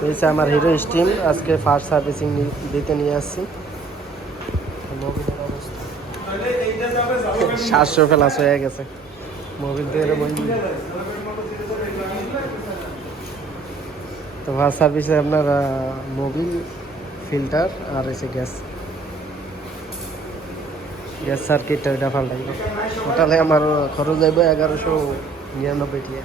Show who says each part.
Speaker 1: হয়েছে আমার Hero steam আজকে ফার্স্ট সার্ভিসিং দিতে নিয়ে আসছি। সাতশো প্লাস হয়ে গেছে। মোবিল তো ফার্স্ট সার্ভিসে আপনার মোবিল ফিল্টার আর এসে গ্যাস গ্যাস সার্কিটটা ওইটা পাল্টাইব ওটালে আমার খরচ যাইব এগারোশো নিরানব্বই টিয়া।